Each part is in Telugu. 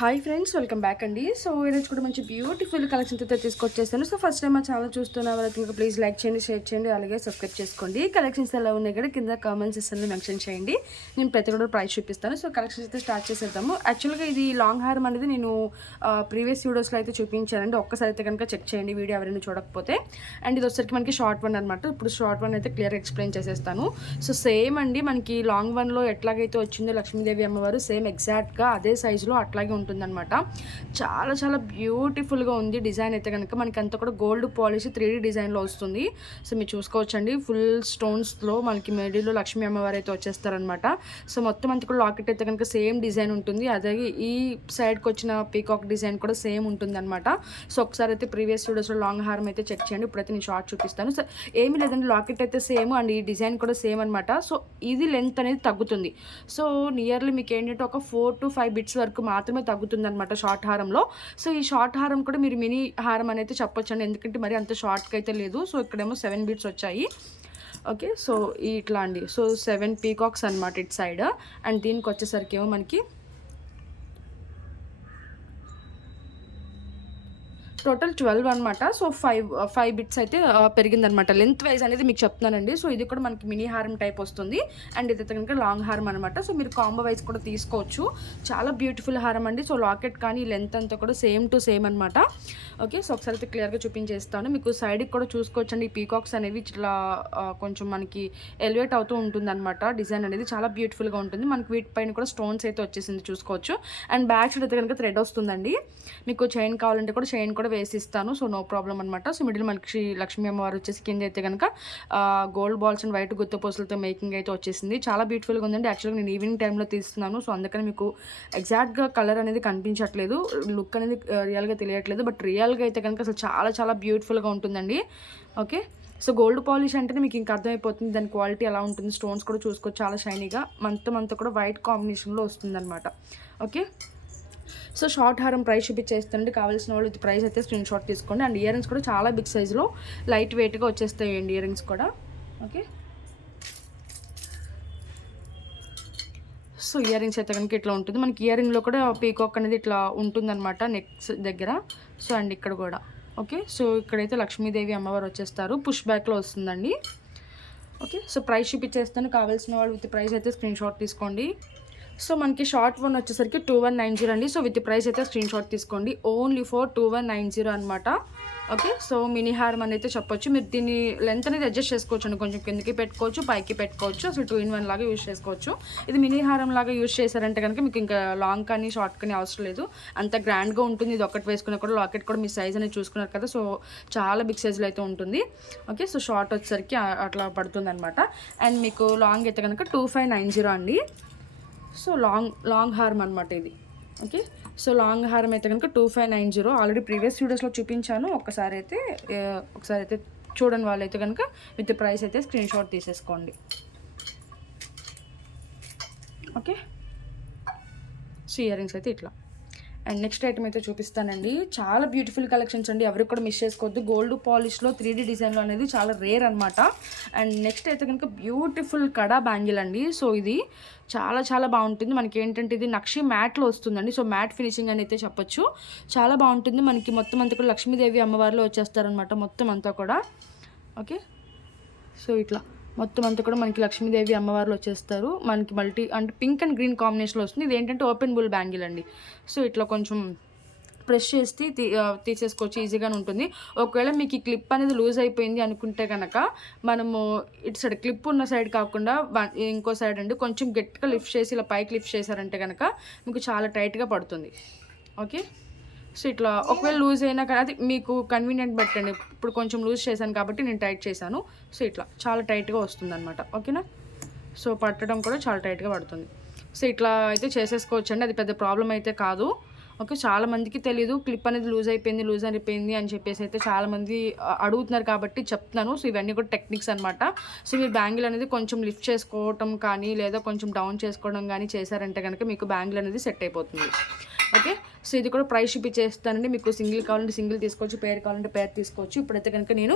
హాయ్ ఫ్రెండ్స్, వెల్కమ్ బ్యాక్ అండి. సో ఈరోజు కూడా మంచి బ్యూటిఫుల్ కలెక్షన్స్ అయితే తీసుకొచ్చేస్తాను. సో ఫస్ట్ టైం మా ఛానల్ చూస్తున్న వాళ్ళకి ఇంకా ప్లీజ్ లైక్ చేయండి, షేర్ చేయండి, అలాగే సబ్స్క్రైబ్ చేసుకోండి. కలెక్షన్స్ ఎలా ఉన్నాయి కూడా కింద కామెంట్స్ సెక్షన్లో మెన్షన్ చేయండి. నేను ప్రతి కూడా ప్రైస్ చూపిస్తాను. సో కలెక్షన్స్ అయితే స్టార్ట్ చేసేద్దాము. యాక్చువల్గా ఇది లాంగ్ హారం అనేది నేను ప్రీవియస్ వీడియోస్లో అయితే చూపించానండి. ఒక్కసారి అయితే కనుక చెక్ చేయండి వీడియో ఎవరైనా చూడకపోతే. అండ్ ఇది వచ్చరికి మనకి షార్ట్ వన్ అనమాట. ఇప్పుడు షార్ట్ వన్ అయితే క్లియర్గా ఎక్స్ప్లెయిన్ చేసేస్తాను. సో సేమ్ అండి, మనకి లాంగ్ వన్లో ఎట్లాగైతే వచ్చిందో లక్ష్మీదేవి అమ్మవారు సేమ్ ఎగ్జాక్ట్గా అదే సైజులో అట్లాగే ఉంటుందన్నమాట. చాలా చాలా బ్యూటిఫుల్గా ఉంది. డిజైన్ అయితే కనుక మనకి అంతా కూడా గోల్డ్ పాలిష్ 3D డిజైన్లో వస్తుంది. సో మీరు చూసుకోవచ్చండి, ఫుల్ స్టోన్స్లో మనకి మిడిల్లో లక్ష్మీ అమ్మవారు అయితే వచ్చేస్తారనమాట. సో మొత్తం అంతా కూడా లాకెట్ అయితే కనుక సేమ్ డిజైన్ ఉంటుంది. అదే ఈ సైడ్కి వచ్చిన పీకాక్ డిజైన్ కూడా సేమ్ ఉంటుంది అనమాట. సో ఒకసారి అయితే ప్రీవియస్ వీడియోస్లో లాంగ్ హారం అయితే చెక్ చేయండి. ఇప్పుడైతే నేను షార్ట్ చూపిస్తాను. సో ఏమీ లేదండి, లాకెట్ అయితే సేమ్ అండ్ ఈ డిజైన్ కూడా సేమ్ అనమాట. సో ఇది లెంత్ అనేది తగ్గుతుంది. సో నియర్లీ మీకు ఏంటంటే ఒక 4 to 5 బిట్స్ వరకు మాత్రమే తగ్గుతుంది అనమాట షార్ట్ హారంలో. సో ఈ షార్ట్ హారం కూడా మీరు మినీ హారం అనేది చెప్పొచ్చండి, ఎందుకంటే మరి అంత షార్ట్కి అయితే లేదు. సో ఇక్కడేమో 7 బీట్స్ వచ్చాయి. ఓకే, సో ఇట్లా అండి. సో 7 పీకాక్స్ అనమాట ఇటు సైడ్. అండ్ దీనికి వచ్చేసరికి ఏమో మనకి టోటల్ 12 అనమాట. సో 5 బిట్స్ అయితే పెరిగిందనమాట. లెంత్ వైజ్ అనేది మీకు చెప్తున్నానండి. సో ఇది కూడా మనకి మినీ హారం టైప్ వస్తుంది. అండ్ ఇదైతే కనుక లాంగ్ హారం అనమాట. సో మీరు కాంబో వైజ్ కూడా తీసుకోవచ్చు. చాలా బ్యూటిఫుల్ హారం అండి. సో లాకెట్ కానీ లెంత్ అంతా కూడా సేమ్ టు సేమ్ అనమాట. ఓకే, సో ఒకసారి అయితే క్లియర్గా చూపించేస్తాను. మీకు సైడ్కి కూడా చూసుకోవచ్చండి. ఈ పీకాక్స్ అనేవి ఇట్లా కొంచెం మనకి ఎలివేట్ అవుతూ ఉంటుంది అనమాట. డిజైన్ అనేది చాలా బ్యూటిఫుల్గా ఉంటుంది. మనకి వీటిపైన కూడా స్టోన్స్ అయితే వచ్చేసింది చూసుకోవచ్చు. అండ్ బ్యాక్ సైడ్ అయితే కనుక థ్రెడ్ వస్తుందండి. మీకు చైన్ కావాలంటే కూడా చైన్ కూడా వేసిస్తాను. సో నో ప్రాబ్లం అనమాట. సో మిడిల్ మనకి లక్ష్మీ అమ్మవారు వచ్చేసి కింద అయితే కనుక gold balls and white Gutha పూసలతో making అయితే వచ్చేసింది. చాలా బ్యూటిఫుల్గా ఉందండి. యాక్చువల్గా నేను ఈవినింగ్ టైంలో తీస్తున్నాను. సో అందుకని మీకు ఎగ్జాక్ట్గా కలర్ అనేది కనిపించట్లేదు, లుక్ అనేది రియల్గా తెలియట్లేదు. బట్ రియల్గా అయితే కనుక అసలు చాలా చాలా బ్యూటిఫుల్గా ఉంటుందండి. ఓకే, సో గోల్డ్ పాలిష్ అంటేనే మీకు ఇంకా అర్థమైపోతుంది దాని క్వాలిటీ ఎలా ఉంటుంది. స్టోన్స్ కూడా చూసుకోవచ్చు, చాలా షైనీగా మొత్తం అంతా కూడా వైట్ కాంబినేషన్లో వస్తుందన్నమాట. ఓకే, సో షార్ట్ హారం ప్రైస్ చూపించేస్తుంటే కావాల్సిన వాళ్ళు ఇది ప్రైస్ అయితే స్క్రీన్ షాట్ తీసుకోండి. అండ్ ఇయర్ రింగ్స్ కూడా చాలా బిగ్ సైజులో లైట్ వెయిట్గా వచ్చేస్తాయండి ఇయర్ రింగ్స్ కూడా. ఓకే, సో ఇయర్ రింగ్స్ అయితే కనుక ఇట్లా ఉంటుంది. మనకి ఇయర్ రింగ్లో కూడా పీకాక్ అనేది ఇట్లా ఉంటుందన్నమాట నెక్స్ దగ్గర. సో అండ్ ఇక్కడ కూడా. ఓకే, సో ఇక్కడైతే లక్ష్మీదేవి అమ్మవారు వచ్చేస్తారు, పుష్ బ్యాక్లో వస్తుందండి. ఓకే, సో ప్రైస్ చూపించేస్తాను. కావాల్సిన వాళ్ళు విత్ ప్రైస్ అయితే స్క్రీన్ షాట్ తీసుకోండి. సో మనకి షార్ట్ వన్ వచ్చేసరికి 2190 అండి. సో విత్ ప్రైస్ అయితే స్క్రీన్ షాట్ తీసుకోండి. ఓన్లీ ఫర్ 2190 అనమాట. ఓకే, సో మినీ హారం అని అయితే చెప్పొచ్చు. మీరు దీన్ని లెంత్ అనేది అడ్జస్ట్ చేసుకోవచ్చు అండి. కొంచెం కిందకి పెట్టుకోవచ్చు, పైకి పెట్టుకోవచ్చు. అసలు 2-in-1 లాగా యూజ్ చేసుకోవచ్చు. ఇది మినీ హారం లాగా యూజ్ చేశారంటే కనుక మీకు ఇంకా లాంగ్ కానీ షార్ట్ కానీ అవసరం లేదు. అంత గ్రాండ్గా ఉంటుంది. ఇది ఒకటి వేసుకున్నా కూడా లాకెట్ కూడా మీ సైజ్ అనేది చూసుకున్నారు కదా. సో చాలా బిగ్ సైజులో అయితే ఉంటుంది. ఓకే, సో షార్ట్ వచ్చేసరికి అట్లా పడుతుంది అనమాట. అండ్ మీకు లాంగ్ అయితే కనుక 2590 అండి. సో లాంగ్ హారం అనమాట ఇది. ఓకే, సో లాంగ్ హారం అయితే కనుక 2590. ఆల్రెడీ ప్రీవియస్ వీడియోస్లో చూపించాను. ఒకసారి అయితే చూడండి వాళ్ళైతే కనుక విత్ ప్రైస్ అయితే స్క్రీన్ షాట్ తీసేసుకోండి. ఓకే, సో ఇయర్ రింగ్స్ అయితే ఇట్లా. అండ్ నెక్స్ట్ ఐటమ్ అయితే చూపిస్తానండి. చాలా బ్యూటిఫుల్ కలెక్షన్స్ అండి, ఎవరికి కూడా మిస్ చేసుకోవద్దు. గోల్డ్ పాలిష్లో 3D డిజైన్లో అనేది చాలా రేర్ అనమాట. అండ్ నెక్స్ట్ అయితే కనుక బ్యూటిఫుల్ కడా బ్యాంగిల్ అండి. సో ఇది చాలా చాలా బాగుంటుంది. మనకి ఏంటంటే ఇది నక్షి మ్యాట్లో వస్తుందండి. సో మ్యాట్ ఫినిషింగ్ అని అయితే చెప్పొచ్చు. చాలా బాగుంటుంది. మనకి మొత్తం అంతా కూడా లక్ష్మీదేవి అమ్మవారిలో వచ్చేస్తారనమాట మొత్తం అంతా కూడా. ఓకే, సో ఇట్లా మొత్తం అంతా కూడా మనకి లక్ష్మీదేవి అమ్మవారిలో వచ్చేస్తారు. మనకి మల్టీ అంటే పింక్ అండ్ గ్రీన్ కాంబినేషన్లో వస్తుంది. ఇది ఏంటంటే ఓపెన్ బుల్ బ్యాంగిల్ అండి. సో ఇట్లా కొంచెం ప్రెస్ చేసి తీసేసుకోవచ్చు, ఈజీగానే ఉంటుంది. ఒకవేళ మీకు ఈ క్లిప్ అనేది లూజ్ అయిపోయింది అనుకుంటే కనుక మనము ఇటు సైడ్ క్లిప్ ఉన్న సైడ్ కాకుండా ఇంకో సైడ్ అండి కొంచెం గట్టిగా లిఫ్ట్ చేసి ఇలా పైకి లిఫ్ట్ చేశారంటే కనుక మీకు చాలా టైట్గా పడుతుంది. ఓకే, సో ఇట్లా ఒకవేళ లూజ్ అయినా కానీ అది మీకు కన్వీనియంట్ పెట్టండి. ఇప్పుడు కొంచెం లూజ్ చేశాను కాబట్టి నేను టైట్ చేశాను. సో ఇట్లా చాలా టైట్గా వస్తుంది అనమాట. ఓకేనా, సో పట్టడం కూడా చాలా టైట్గా పడుతుంది. సో ఇట్లా అయితే చేసేసుకోవచ్చు అండి, అది పెద్ద ప్రాబ్లం అయితే కాదు. ఓకే, చాలామందికి తెలీదు క్లిప్ అనేది లూజ్ అయిపోయింది అని చెప్పేసి అయితే చాలామంది అడుగుతున్నారు కాబట్టి చెప్తున్నాను. సో ఇవన్నీ కూడా టెక్నిక్స్ అనమాట. సో మీరు బ్యాంగిల్ అనేది కొంచెం లిఫ్ట్ చేసుకోవటం కానీ లేదా కొంచెం డౌన్ చేసుకోవడం కానీ చేశారంటే కనుక మీకు బ్యాంగిల్ అనేది సెట్ అయిపోతుంది. ఓకే, సో ఇది కూడా ప్రైస్ చూపించేస్తానండి. మీకు సింగిల్ కావాలంటే సింగిల్ తీసుకోవచ్చు, పేర్ కావాలంటే పేర్ తీసుకోవచ్చు. ఇప్పుడైతే కనుక నేను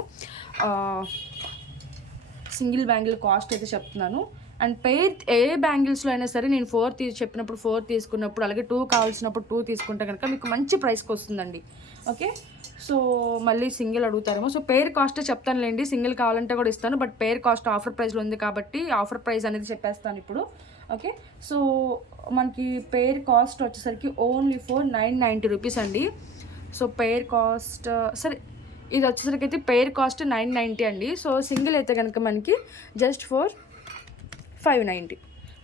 సింగిల్ బ్యాంగిల్ కాస్ట్ అయితే చెప్తున్నాను. అండ్ పెయిర్ ఏ బ్యాంగిల్స్లో అయినా సరే నేను 4 చెప్పినప్పుడు 4 తీసుకున్నప్పుడు, అలాగే 2 కావాల్సినప్పుడు 2 తీసుకుంటే కనుక మీకు మంచి ప్రైస్కి వస్తుందండి. ఓకే, సో మళ్ళీ సింగిల్ అడుగుతారేమో. సో పెయిర్ కాస్ట్ చెప్తానులేండి, సింగిల్ కావాలంటే కూడా ఇస్తాను. బట్ పెయిర్ కాస్ట్ ఆఫర్ ప్రైస్లో ఉంది కాబట్టి ఆఫర్ ప్రైస్ అనేది చెప్పేస్తాను ఇప్పుడు. ఓకే, సో మనకి పెయిర్ కాస్ట్ వచ్చేసరికి ఓన్లీ ఫర్ 990 రూపీస్ అండి. సో పెయిర్ కాస్ట్ సరే, ఇది వచ్చేసరికి అయితే పెయిర్ కాస్ట్ 990 అండి. సో సింగిల్ అయితే కనుక మనకి just for 590.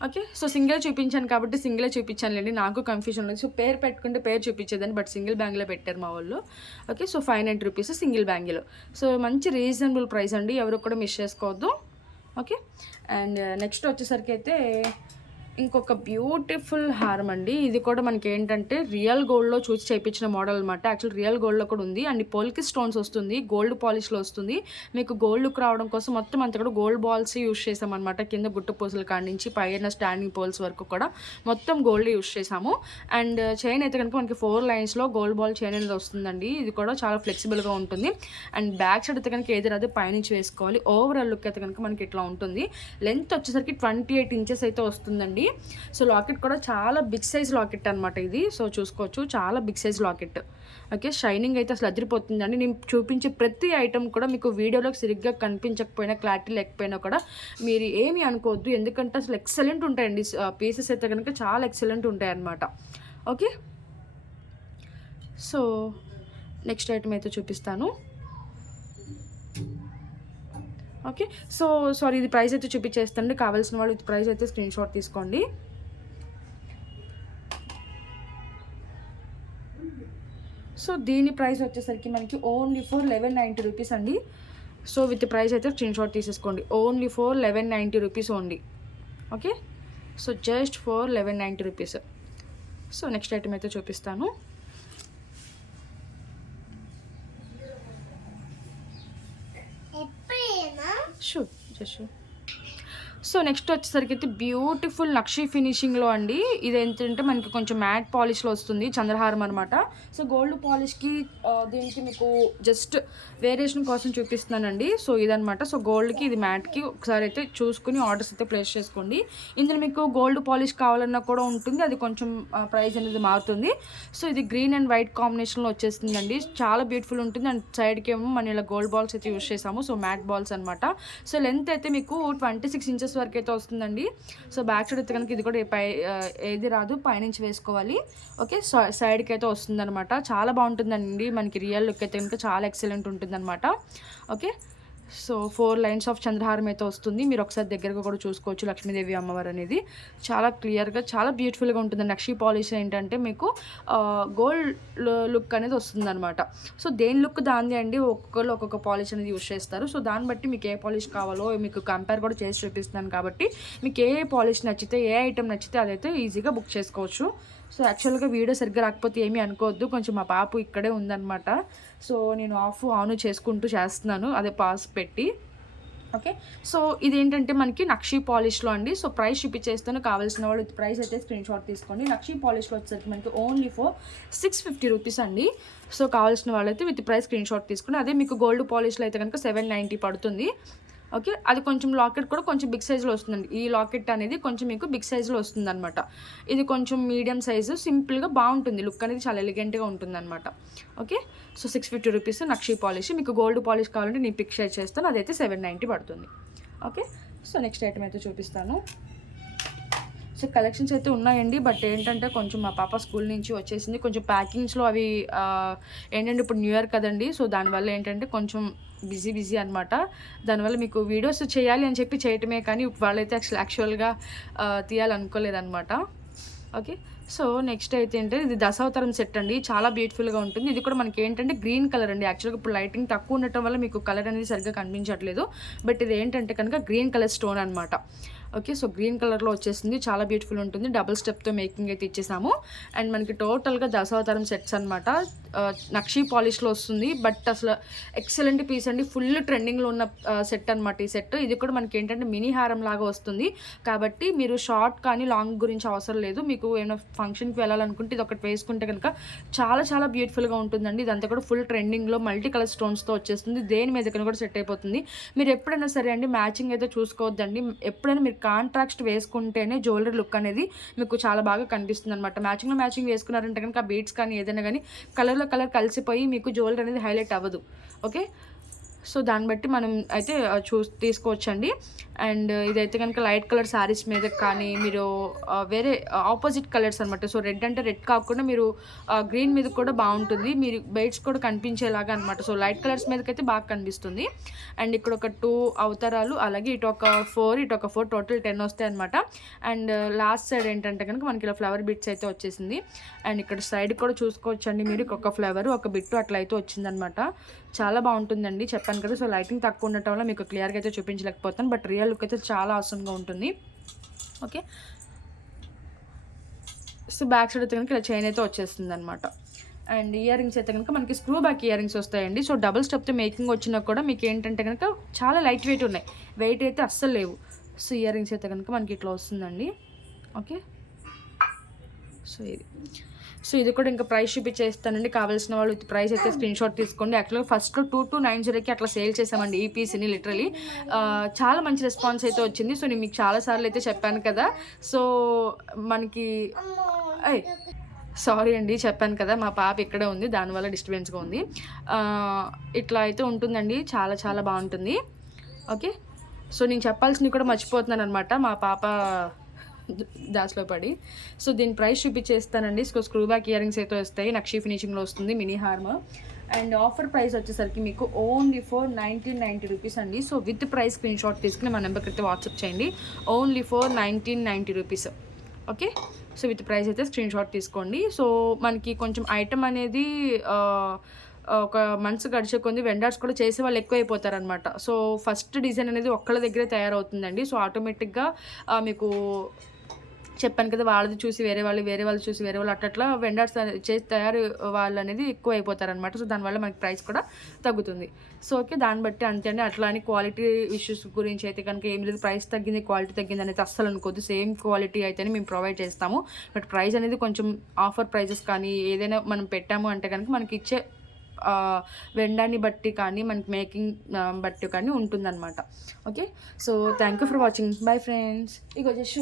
Okay, so single చూపించాను కాబట్టి సింగిలే చూపించానులేండి, నాకు కన్ఫ్యూజన్ లేదు. సో పేరు పెట్టుకుంటే పేరు చూపించేదని, బట్ సింగిల్ బ్యాంగిల్లో పెట్టారు మా వాళ్ళు. Okay, so 590 rupees single bangle. So మంచి రీజనబుల్ ప్రైస్ అండి, ఎవరు కూడా మిస్ చేసుకోవద్దు. ఓకే, అండ్ నెక్స్ట్ వచ్చేసరికి అయితే ఇంకొక బ్యూటిఫుల్ హారం అండి. ఇది కూడా మనకి ఏంటంటే రియల్ గోల్డ్లో చూసి చేయించిన మోడల్ అనమాట. యాక్చువల్ రియల్ గోల్డ్లో కూడా ఉంది, అండ్ పోల్కి స్టోన్స్ వస్తుంది, గోల్డ్ పాలిష్లో వస్తుంది. మీకు గోల్డ్ లుక్ రావడం కోసం మొత్తం అంతా కూడా గోల్డ్ బాల్స్ యూస్ చేసామన్నమాట. కింద గుట్టు పూసల కాడి నుంచి పైన స్టాండింగ్ పోల్స్ వరకు కూడా మొత్తం గోల్డ్ యూస్ చేసాము. అండ్ చైన్ అయితే కనుక మనకి 4 లైన్స్లో గోల్డ్ బాల్ చైన్ అనేది వస్తుందండి. ఇది కూడా చాలా ఫ్లెక్సిబుల్గా ఉంటుంది. అండ్ బ్యాక్ సైడ్ అయితే కనుక ఏది రాదు పైనుంచి వేసుకోవాలి. ఓవరాల్ లుక్ అయితే కనుక మనకి ఇట్లా ఉంటుంది. లెంత్ వచ్చేసరికి 28 ఇంచెస్ అయితే వస్తుందండి. సో లాకెట్ కూడా చాలా బిగ్ సైజ్ లాకెట్ అనమాట ఇది. సో చూసుకోవచ్చు, చాలా big size locket. Okay, shining అయితే అసలు అదిరిపోతుందండి. నేను చూపించే ప్రతి ఐటమ్ కూడా మీకు వీడియోలో సరిగ్గా కనిపించకపోయినా, క్లారిటీ లేకపోయినా కూడా మీరు ఏమీ అనుకోవద్దు, ఎందుకంటే అసలు ఎక్సలెంట్ ఉంటాయండి. పీసెస్ అయితే కనుక చాలా ఎక్సలెంట్ ఉంటాయి అన్నమాట. ఓకే, సో నెక్స్ట్ ఐటమ్ అయితే చూపిస్తాను. ఓకే, సో సారీ, ఇది ప్రైస్ అయితే చూపించేస్తాండి. కావాల్సిన వాళ్ళు ఇది ప్రైస్ అయితే స్క్రీన్ షాట్ తీసుకోండి. సో దీని ప్రైస్ వచ్చేసరికి మనకి ఓన్లీ ఫర్ 1190 రూపీస్ అండి. సో విత్ ప్రైస్ అయితే స్క్రీన్ షాట్ తీసేసుకోండి. Only for 1190 rupees only. Okay, so just for 1190 rupees. So next item అయితే చూపిస్తాను. Sure, just sure. So next వచ్చేసరికి అయితే బ్యూటిఫుల్ నక్షి ఫినిషింగ్లో అండి. ఇది ఏంటంటే మనకి కొంచెం మ్యాట్ పాలిష్లో వస్తుంది, చంద్రహారం అనమాట. సో గోల్డ్ పాలిష్కి దీనికి మీకు జస్ట్ వేరియేషన్ కోసం చూపిస్తున్నానండి. సో ఇదనమాట. సో గోల్డ్కి ఇది మ్యాట్కి ఒకసారి అయితే చూసుకుని ఆర్డర్స్ అయితే ప్లేస్ చేసుకోండి. ఇందులో మీకు గోల్డ్ పాలిష్ కావాలన్నా కూడా ఉంటుంది, అది కొంచెం ప్రైస్ అనేది మారుతుంది. సో ఇది గ్రీన్ అండ్ వైట్ కాంబినేషన్లో వచ్చేస్తుందండి, చాలా బ్యూటిఫుల్ ఉంటుంది. అండ్ సైడ్కి ఏమో మనం ఇలా గోల్డ్ బాల్స్ అయితే యూస్ చేసాము. సో మ్యాట్ బాల్స్ అనమాట. సో లెంత్ అయితే మీకు 26 ఇంచెస్ వరకు అయితే వస్తుందండి. సో బ్యాక్ సైడ్ అయితే కనుక ఇది కూడా ఏది రాదు, పైనుంచి వేసుకోవాలి. ఓకే, సైడ్కి అయితే వస్తుంది అనమాట. చాలా బాగుంటుందండి, మనకి రియల్ లుక్ అయితే కనుక చాలా ఎక్సలెంట్ ఉంటుంది అనమాట. ఓకే, సో 4 లైన్స్ ఆఫ్ చంద్రహారం అయితే వస్తుంది. మీరు ఒకసారి దగ్గరగా కూడా చూసుకోవచ్చు. లక్ష్మీదేవి అమ్మవారు అనేది చాలా క్లియర్గా చాలా బ్యూటిఫుల్గా ఉంటుంది. నక్షి పాలిష్ ఏంటంటే మీకు గోల్డ్ లుక్ అనేది వస్తుంది అనమాట. సో దేని లుక్ దాన్ని అండి, ఒక్కొక్కరు ఒక్కొక్క పాలిష్ అనేది యూస్ చేస్తారు. సో దాన్ని బట్టి మీకు ఏ పాలిష్ కావాలో మీకు కంపేర్ కూడా చేసి చూపిస్తున్నాను కాబట్టి మీకు ఏ పాలిష్ నచ్చితే, ఏ ఐటెం నచ్చితే అదైతే ఈజీగా బుక్ చేసుకోవచ్చు. సో యాక్చువల్గా వీడియో సరిగ్గా రాకపోతే ఏమీ అనుకోవద్దు, కొంచెం మా పాపు ఇక్కడే ఉందన్నమాట. సో నేను ఆన్ చేసుకుంటూ చేస్తున్నాను, అదే పాస్ పెట్టి. ఓకే, సో ఇదేంటంటే మనకి నక్షి పాలిష్లో అండి. సో ప్రైస్ చూపించేస్తాను, కావాల్సిన వాళ్ళు విత్ ప్రైస్ అయితే స్క్రీన్ షాట్ తీసుకోండి. నక్షి పాలిష్లో వచ్చేసరికి మనకి ఓన్లీ ఫర్ 650 రూపీస్ అండి. సో కావాల్సిన వాళ్ళైతే విత్ ప్రైస్ స్క్రీన్ షాట్ తీసుకుని, అదే మీకు గోల్డ్ పాలిష్లో అయితే కనుక 790 పడుతుంది. ఓకే, అది కొంచెం లాకెట్ కూడా కొంచెం బిగ్ సైజులో వస్తుందండి. ఈ లాకెట్ అనేది కొంచెం మీకు బిగ్ సైజులో వస్తుంది అనమాట. ఇది కొంచెం మీడియం సైజు, సింపుల్గా బాగుంటుంది, లుక్ అనేది చాలా ఎలిగెంట్గా ఉంటుంది అనమాట. ఓకే, సో 650 రూపీస్ నక్షి పాలిష్. మీకు గోల్డ్ పాలిష్ కావాలంటే నేను పిక్ షేర్ చేస్తాను, అదైతే 790 పడుతుంది. ఓకే, సో నెక్స్ట్ ఐటమ్ అయితే చూపిస్తాను. సో కలెక్షన్స్ అయితే ఉన్నాయండి, బట్ ఏంటంటే కొంచెం మా పాప స్కూల్ నుంచి వచ్చేసింది, కొంచెం ప్యాకింగ్స్లో అవి ఏంటంటే ఇప్పుడు న్యూ ఇయర్ కదండి. సో దానివల్ల ఏంటంటే కొంచెం బిజీ అనమాట. దానివల్ల మీకు వీడియోస్ చేయాలి అని చెప్పి చేయటమే కానీ వాళ్ళైతే యాక్చువల్గా తీయాలనుకోలేదన్నమాట. ఓకే, సో నెక్స్ట్ అయితే ఏంటంటే ఇది దశావతారం సెట్ అండి, చాలా బ్యూటిఫుల్గా ఉంటుంది. ఇది కూడా మనకి ఏంటంటే గ్రీన్ కలర్ అండి. యాక్చువల్గా ఇప్పుడు లైటింగ్ తక్కువ ఉండటం వల్ల మీకు కలర్ అనేది సరిగ్గా కనిపించట్లేదు, బట్ ఇది ఏంటంటే కనుక గ్రీన్ కలర్ స్టోన్ అనమాట. ఓకే, సో గ్రీన్ కలర్లో వచ్చేసింది, చాలా బ్యూటిఫుల్ ఉంటుంది. డబుల్ స్టెప్తో మేకింగ్ అయితే ఇచ్చేసాము. అండ్ మనకి టోటల్గా దశావతారం సెట్స్ అనమాట. నక్షి పాలిష్లో వస్తుంది, బట్ అసలు ఎక్సలెంట్ పీస్ అండి, ఫుల్ ట్రెండింగ్లో ఉన్న సెట్ అనమాట ఈ సెట్. ఇది కూడా మనకి ఏంటంటే మినీ హారం లాగా వస్తుంది, కాబట్టి మీరు షార్ట్ కానీ లాంగ్ గురించి అవసరం లేదు. మీకు ఏమైనా ఫంక్షన్కి వెళ్ళాలనుకుంటే ఇది ఒకటి వేసుకుంటే కనుక చాలా బ్యూటిఫుల్గా ఉంటుందండి. ఇదంతా కూడా ఫుల్ ట్రెండింగ్లో మల్టీ కలర్ స్టోన్స్తో వచ్చేస్తుంది, దేని మీద కూడా సెట్ అయిపోతుంది. మీరు ఎప్పుడైనా సరే అండి మ్యాచింగ్ అయితే చూసుకోవద్దండి, ఎప్పుడైనా మీరు కాంట్రాక్ట్ వేసుకుంటేనే జ్యువెలరీ లుక్ అనేది మీకు చాలా బాగా కనిపిస్తుంది అనమాట. మ్యాచింగ్ వేసుకున్నారంటే కనుక బీడ్స్ కానీ ఏదైనా కానీ కలర్లో కలర్ కలిసిపోయి మీకు జ్యువెలరీ అనేది హైలైట్ అవ్వదు. ఓకే, సో దాన్ని బట్టి మనం అయితే తీసుకోవచ్చండి. అండ్ ఇదైతే కనుక లైట్ కలర్ శారీస్ మీద కానీ మీరు వేరే ఆపోజిట్ కలర్స్ అనమాట. సో రెడ్ అంటే రెడ్ కాకుండా మీరు గ్రీన్ మీద కూడా బాగుంటుంది, మీరు బైట్స్ కూడా కనిపించేలాగా అనమాట. సో లైట్ కలర్స్ మీదకైతే బాగా కనిపిస్తుంది. అండ్ ఇక్కడ ఒక 2 అవతారాలు, అలాగే ఇటు ఒక 4 టోటల్ 10 వస్తాయి అనమాట. అండ్ లాస్ట్ సైడ్ ఏంటంటే కనుక మనకి ఇలా ఫ్లవర్ బిట్స్ అయితే వచ్చేసింది. అండ్ ఇక్కడ సైడ్ కూడా చూసుకోవచ్చండి మీరు, ఒక ఫ్లవర్ ఒక బిట్టు అట్లా అయితే వచ్చిందనమాట. చాలా బాగుంటుందండి, చెప్పాను కదా. సో లైటింగ్ తక్కువ ఉండటం వల్ల మీకు క్లియర్గా అయితే చూపించలేకపోతాను, బట్ రియల్ లుక్ అయితే చాలా అవసరంగా ఉంటుంది. ఓకే, సో బ్యాక్ సైడ్ అయితే కనుక ఇలా చైన్ అయితే వచ్చేస్తుంది అనమాట. అండ్ ఇయర్ రింగ్స్ అయితే కనుక మనకి స్క్రూ బ్యాక్ ఇయర్ రింగ్స్ వస్తాయండి. సో డబుల్ స్టెప్తో మేకింగ్ వచ్చినా కూడా మీకు ఏంటంటే కనుక చాలా లైట్ వెయిట్ ఉన్నాయి, వెయిట్ అయితే అస్సలు లేవు. సో ఇయర్ రింగ్స్ అయితే కనుక మనకి ఇట్లా వస్తుందండి. ఓకే, సో ఇది కూడా ఇంకా ప్రైస్ చూపించేస్తానండి. కావాల్సిన వాళ్ళు ప్రైస్ అయితే స్క్రీన్ షాట్ తీసుకోండి. యాక్చువల్గా ఫస్ట్లో 2290కి అట్లా సేల్ చేసామండి ఈ పీస్ని. లిటరలీ చాలా మంచి రెస్పాన్స్ అయితే వచ్చింది. సో నేను మీకు చాలాసార్లు అయితే చెప్పాను కదా. సో మనకి సారీ అండి, చెప్పాను కదా మా పాప ఇక్కడే ఉంది, దానివల్ల డిస్టర్బెన్స్గా ఉంది. ఇట్లా అయితే ఉంటుందండి, చాలా చాలా బాగుంటుంది. ఓకే, సో నేను చెప్పాల్సింది కూడా మర్చిపోతున్నాను అనమాట, మా పాప దాస్లో పడి. సో దీని ప్రైస్ చూపించేస్తానండి. So screw back ear rings అయితే వస్తాయి, నక్షి ఫినిషింగ్లో వస్తుంది, మినీ హార్మ్. అండ్ ఆఫర్ ప్రైస్ వచ్చేసరికి మీకు ఓన్లీ ఫర్ 1990 రూపీస్ అండి. So with price screen shot తీసుకుని మా నెంబర్కి అయితే వాట్సాప్ చేయండి. Only for 1990 rupees. Okay, so with price అయితే స్క్రీన్ షాట్ తీసుకోండి. సో మనకి కొంచెం ఐటమ్ అనేది ఒక మంత్స్ గడిచే కొంది వెండర్స్ కూడా చేసే వాళ్ళు ఎక్కువ అయిపోతారనమాట. సో ఫస్ట్ డిజైన్ అనేది ఒక్కళ్ళ దగ్గరే తయారవుతుందండి. సో ఆటోమేటిక్గా మీకు చెప్పాను కదా, వాళ్ళది చూసి వేరే వాళ్ళు చూసి వేరే వాళ్ళు అట్లా వెండర్స్ చేసి తయారు వాళ్ళు అనేది ఎక్కువ అయిపోతారనమాట. సో దానివల్ల మనకి ప్రైస్ కూడా తగ్గుతుంది. సో ఓకే, దాన్ని బట్టి అంతే అండి. అట్లా అని క్వాలిటీ ఇష్యూస్ గురించి అయితే కనుక ఏం లేదు, ప్రైస్ తగ్గింది క్వాలిటీ తగ్గింది అనేది అస్సలు అనుకోద్దు. సేమ్ క్వాలిటీ అయితేనే మేము ప్రొవైడ్ చేస్తాము. బట్ ప్రైస్ అనేది కొంచెం ఆఫర్ ప్రైజెస్ కానీ ఏదైనా మనం పెట్టాము అంటే కనుక మనకి ఇచ్చే వెండాన్ని బట్టి కానీ మనకి మేకింగ్ బట్టి కానీ ఉంటుందన్నమాట. Okay, so thank you for watching. Bye friends. Ego just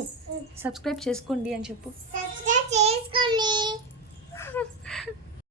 subscribe చేసుకోండి అని చెప్పు.